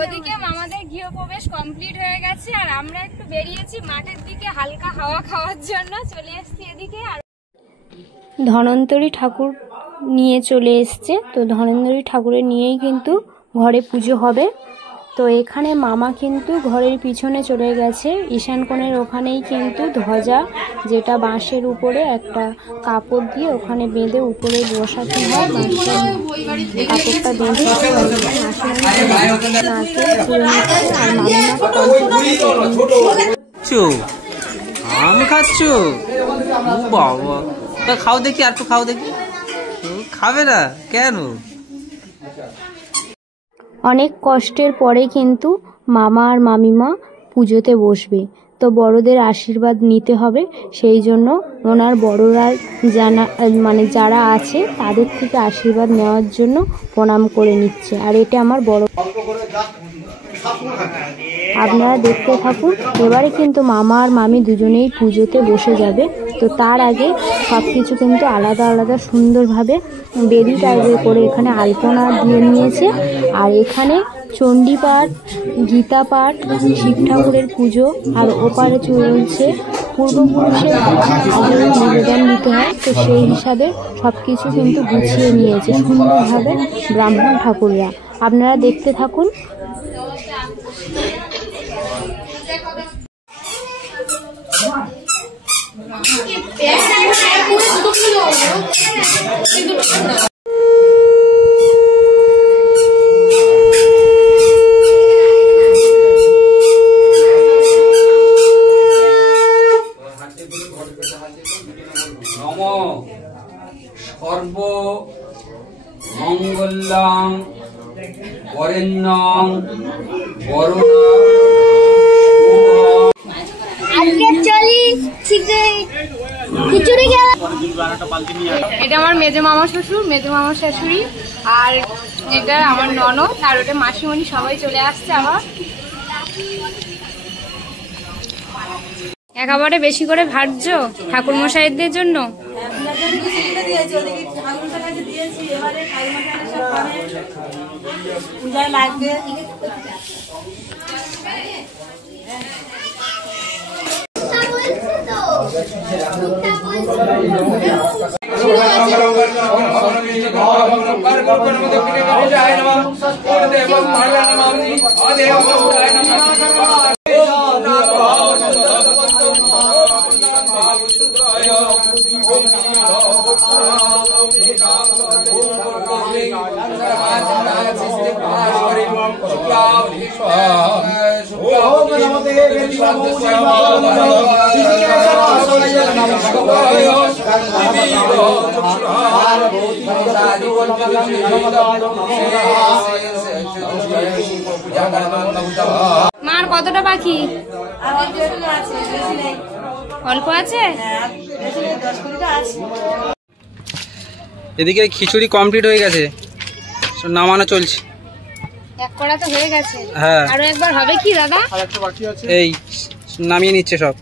ওদিকে মামাদের গৃহপ্রবেশ কমপ্লিট হয়ে গেছে আর আমরা একটু বেরিয়েছি মাঠের দিকে হালকা হাওয়া খাওয়ার জন্য। চলে এসেছি এদিকে। আর ধন্বন্তরী ঠাকুর নিয়ে চলে এসছে, তো ধন্বন্তরী ঠাকুরের নিয়েই কিন্তু ঘরে পুজো হবে। তো এখানে মামা কিন্তু ঘরের পিছনে চলে গেছে, ঈশান কোণের ওখানেই কিন্তু ধ্বজা, যেটা বাঁশের উপরে একটা কাপড় দিয়ে ওখানে বেঁধে উপরে বসাতে হয়। কাপড়টা বেঁধে আম খাচ্ছ? বাবা, খাও দেখি, আর একটু খাও দেখি। খাবে না কেন? অনেক কষ্টের পরে কিন্তু মামা আর মামিমা পুজোতে বসবে, তো বড়দের আশীর্বাদ নিতে হবে। সেই জন্য ওনার বড়রা যারা আছে তাদের থেকে আশীর্বাদ নেওয়ার জন্য প্রণাম করে নিচ্ছে। আর এটা আমার বড়, আপনারা দেখতে থাকুন। এবারে কিন্তু মামা আর মামি দুজনেই পুজোতে বসে যাবে। তো তার আগে সব কিছু কিন্তু আলাদা আলাদা সুন্দরভাবে বেদি টাইপের করে এখানে আলপনা দিয়ে নিয়েছে। আর এখানে চণ্ডী পাঠ, গীতা পাঠ, শিব ঠাকুরের পুজো, আর ওপারে চলছে পূর্বপুরুষের নিবেদন দিতে হয়। তো সেই হিসাবে সব কিছু কিন্তু গুছিয়ে নিয়েছে সুন্দরভাবে ব্রাহ্মণ ঠাকুররা। আপনারা দেখতে থাকুন। নম সর্ব মঙ্গলাং বরেণ্যং এটা আমার মেজো মামা শ্বশুর, মেজো মামা শাশুড়ি, আর এটা আমার ননদ, আর ওটা মাসিমণি, সবাই চলে আসছে আবার। একেবারে বেশি করে ভাজছো ঠাকুর মশাইদের জন্য। মার কতটা পাখি? অল্প আছে। এদিকে খিচুড়ি কমপ্লিট হয়ে গেছে, নামানো চলছে। এক কড়া তো হয়ে গেছে, হ্যাঁ আরো একবার হবে কি দাদা? আরেকটা বাকি আছে, এই নামিয়ে নিচ্ছে সব।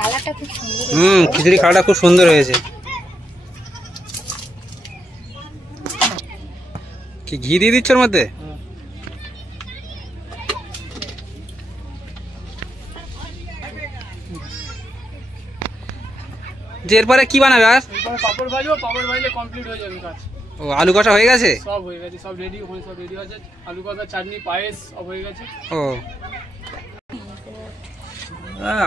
কালারটা খুব সুন্দর। খিচুড়ি খাওয়াটা খুব সুন্দর হয়েছে। কি ঘি দিয়ে দিচ্ছ ওর মধ্যে? যে এরপরে কি বানাবে? আর পাপড় ভাজবো, পাপড় ভাজলে কমপ্লিট হয়ে যাবে কাজ। ও আলু কষা হয়ে গেছে? সব হয়ে গেছে, সব রেডি, ওখানে সব রেডি আছে। আলু কষা, চাটনি, পায়েস সব হয়ে গেছে। ও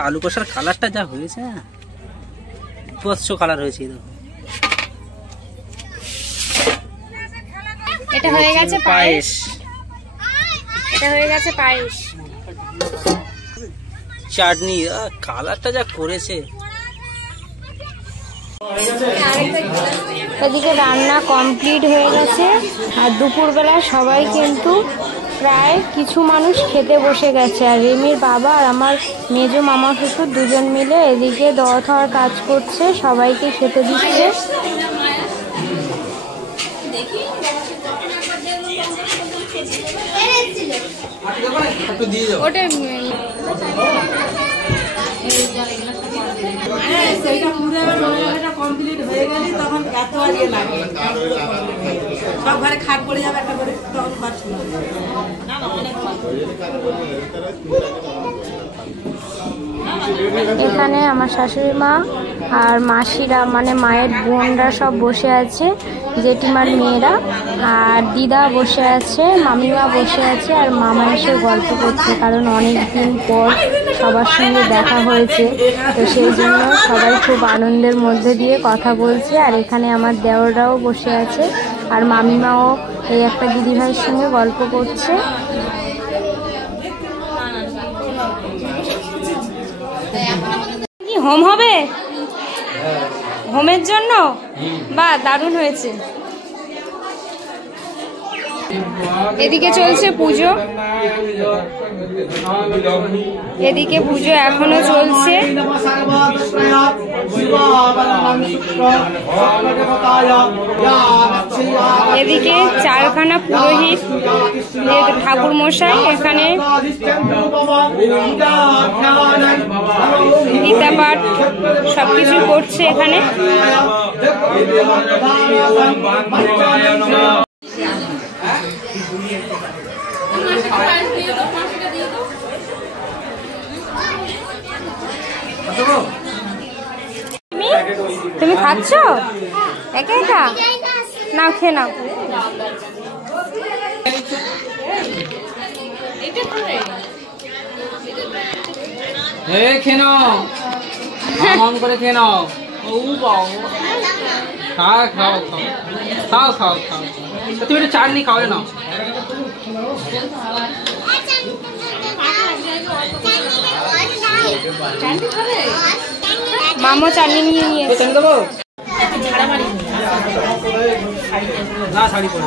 আলু কষার কালারটা যা হয়েছে, স্বচ্ছ কালার হয়েছে। এটা হয়ে গেছে পায়েস, এটা হয়ে গেছে পায়েস। চাটনি কালারটা যা করেছে। এদিকে রান্না কমপ্লিট হয়ে গেছে, আর দুপুরবেলা সবাই কিন্তু প্রায় কিছু মানুষ খেতে বসে গেছে। আর রেমির বাবা আর আমার মেজো মামা শ্বশুর দুজন মিলে এদিকে দেওয়া খাওয়ার কাজ করছে, সবাইকে খেতে দিচ্ছে। ওটা সেইটা পুরো এটা কমপ্লিট হয়ে গেলে তখন এত আর ইয়ে লাগে সব ঘরে খাট পড়ে যাবে একটা করে তখন ঘর ছিল না না অনেক এখানে আমার শাশুড়ি মা আর মাসিরা মানে মায়ের বোনরা সব বসে আছে, জেঠিমার মেয়েরা আর দিদা বসে আছে, মামিমা বসে আছে আর মামা এসে গল্প করছে, কারণ অনেক দিন পর সবার সঙ্গে দেখা হয়েছে, তো সেই জন্য সবাই খুব আনন্দের মধ্যে দিয়ে কথা বলছে। আর এখানে আমার দেওররাও বসে আছে আর মামিমাও এই একটা দিদিভাইয়ের সঙ্গে গল্প করছে। কি হোম হবে? হোমের জন্য বা দারুণ হয়েছে। এদিকে চলছে পুজো, এদিকে পুজো এখনো চলছে। এদিকে চারখানা পুরোহিত ঠাকুর মশাই এখানে গীতা পাঠ সবকিছু করছে এখানে। তুমি খাচ্ছ একা একা? নাও খেয়ে নাও। খেয়ে নাও, আরাম করে খেয়ে নাও। ও বাবা, খাও খাও খাও খাও খাও খাও। তুমি একটু চাটনি খাওয়ালে নাও। মামো চাটনি নিয়ে নিয়েছে। দেবো না, শাড়ি পরে।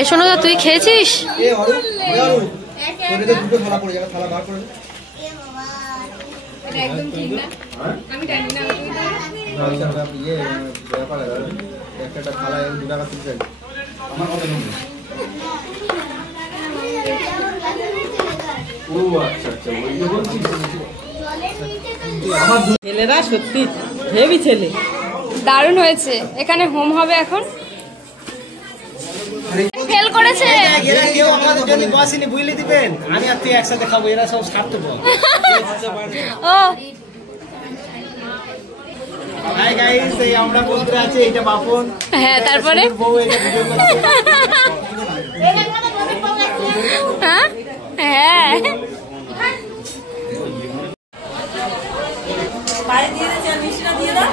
এ শোনো, তুই খেয়েছিস? ছেলেরা সত্যি হেভি ছেলে, দারুণ হয়েছে। এখানে হোম হবে এখন। ফেল করেছে। এরা কেউ আমাদের জন্য বসেনি, বুঝলে দিবেন। আমি আর তুই একসাথে খাবো, এরা সব স্বার্থপর। ও হাই গাইস, এই আমরা বন্ধুরা আছে, এটা বাপন। হ্যাঁ, তারপরে বউ এটা ভিডিও করছে। হ্যাঁ হ্যাঁ পায়ে দিয়ে দিয়েছে আর মিষ্টিটা দিয়ে দাও।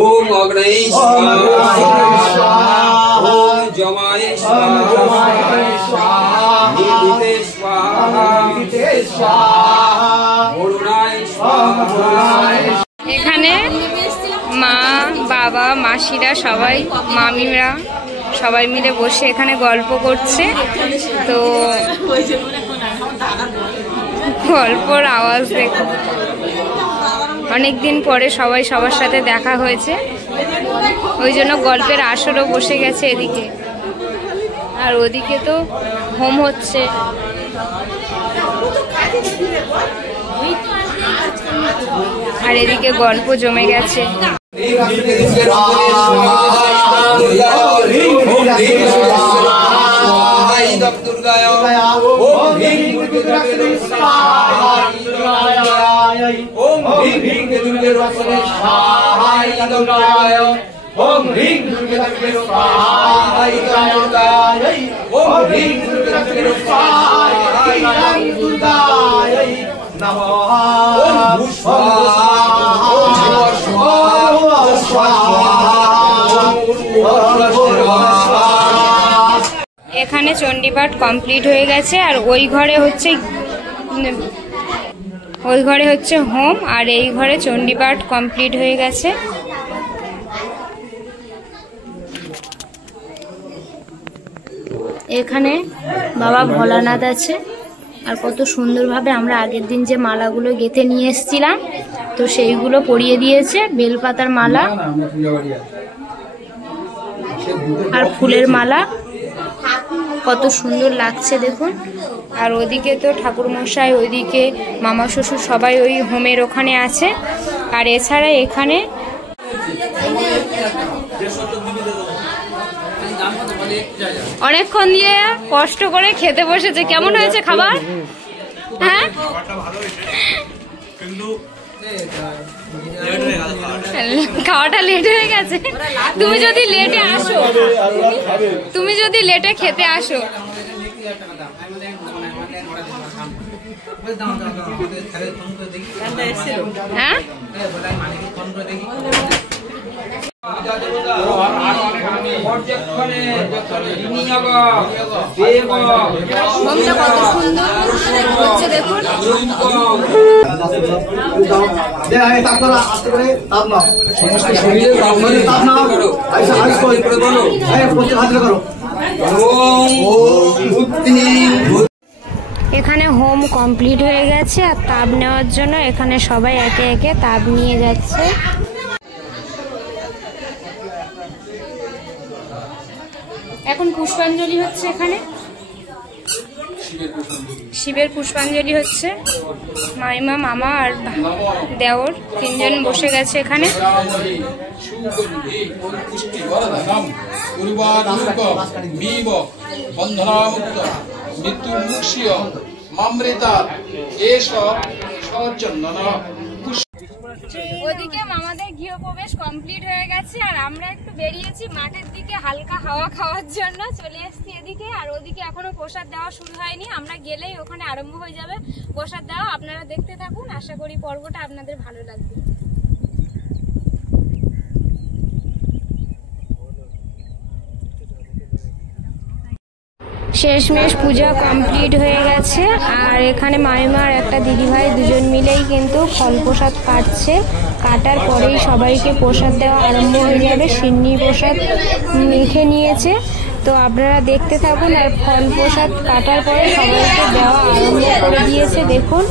ওম অগ্নয়ে স্বাহা, ওম জমায়ে স্বাহা, নিভৃতে স্বাহা, অরুণায় স্বাহা। এখানে মা, বাবা, মাসিরা সবাই, মামিরা সবাই মিলে বসে এখানে গল্প করছে। তো গল্পর আওয়াজ দেখো, অনেকদিন পরে সবাই সবার সাথে দেখা হয়েছে, ওই জন্য গল্পের আসরও বসে গেছে এদিকে। আর ওদিকে তো হোম হচ্ছে। আর এদিকে গল্প জমে গেছে। এখানে চণ্ডীপাঠ কমপ্লিট হয়ে গেছে। আর ওই ঘরে হচ্ছে হোম, আর এই ঘরে চণ্ডীপাঠ কমপ্লিট হয়ে গেছে। এখানে বাবা ভোলানাথ আছে। আর কত সুন্দরভাবে আমরা আগের দিন যে মালাগুলো গেঁথে নিয়ে এসেছিলাম তো সেইগুলো পরিয়ে দিয়েছে, বেলপাতার মালা আর ফুলের মালা, কত সুন্দর লাগছে দেখুন। আর ওদিকে তো ঠাকুরমশাই, ওইদিকে মামা শ্বশুর সবাই ওই হোমের ওখানে আছে। আর এছাড়া এখানে অনেকক্ষণ দিয়ে কষ্ট করে খেতে বসেছে। কেমন হয়েছে খাবার? হ্যাঁ, খাওয়াটা লেট হয়ে গেছে। তুমি যদি লেটে আসো, তুমি যদি লেটে খেতে আসো, হ্যাঁ হোমটা কত সুন্দর হচ্ছে দেখুন। এখানে হোম কমপ্লিট হয়ে গেছে আর তাপ নেওয়ার জন্য এখানে সবাই একে একে তাপ নিয়ে যাচ্ছে। এখন পুষ্পাঞ্জলি হচ্ছে, এখানে শিবের পুষ্পাঞ্জলি হচ্ছে। মাইমা, মামা আর দেওর তিনজন বসে গেছে এখানে। ওদিকে মামাদের গৃহপ্রবেশ কমপ্লিট হয়ে গেছে আর আমরা একটু বেরিয়েছি মাঠের দিকে হালকা হাওয়া খাওয়ার জন্য, চলে এসেছি এদিকে। আর ওদিকে এখনো প্রসাদ দেওয়া শুরু হয়নি, আমরা গেলেই ওখানে আরম্ভ হয়ে যাবে প্রসাদ দেওয়া। আপনারা দেখতে থাকুন, আশা করি পর্বটা আপনাদের ভালো লাগবে। শেষমেশ পূজা কমপ্লিট হয়ে গেছে আর এখানে মামিমা আর একটা দিদিভাই দুজন মিলেই কিন্তু ফল প্রসাদ কাটছে। কাটার পরেই সবাইকে প্রসাদ দেওয়া আরম্ভ হয়ে যাবে। সিন্নি প্রসাদ মেখে নিয়েছে, তো আপনারা দেখতে থাকুন। আর ফল প্রসাদ কাটার পরে সবাইকে দেওয়া আরম্ভ করে দিয়েছে দেখুন।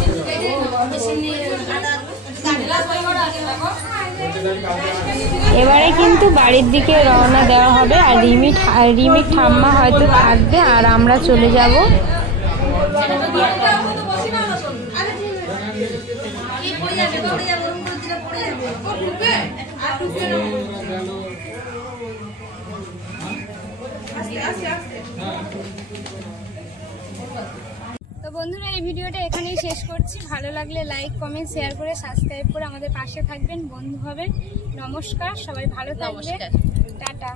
এবারে কিন্তু বাড়ির দিকে রওনা দেওয়া হবে আর রিমিট ঠাম্মা হয়তো থাকবে আর আমরা চলে যাব। তো বন্ধুরা, এই ভিডিওটা এখানেই শেষ করছি। ভালো লাগলে লাইক, কমেন্ট, শেয়ার করে সাবস্ক্রাইব করে আমাদের পাশে থাকবেন, বন্ধু হবেন। নমস্কার, সবাই ভালো থাকবেন, টাটা।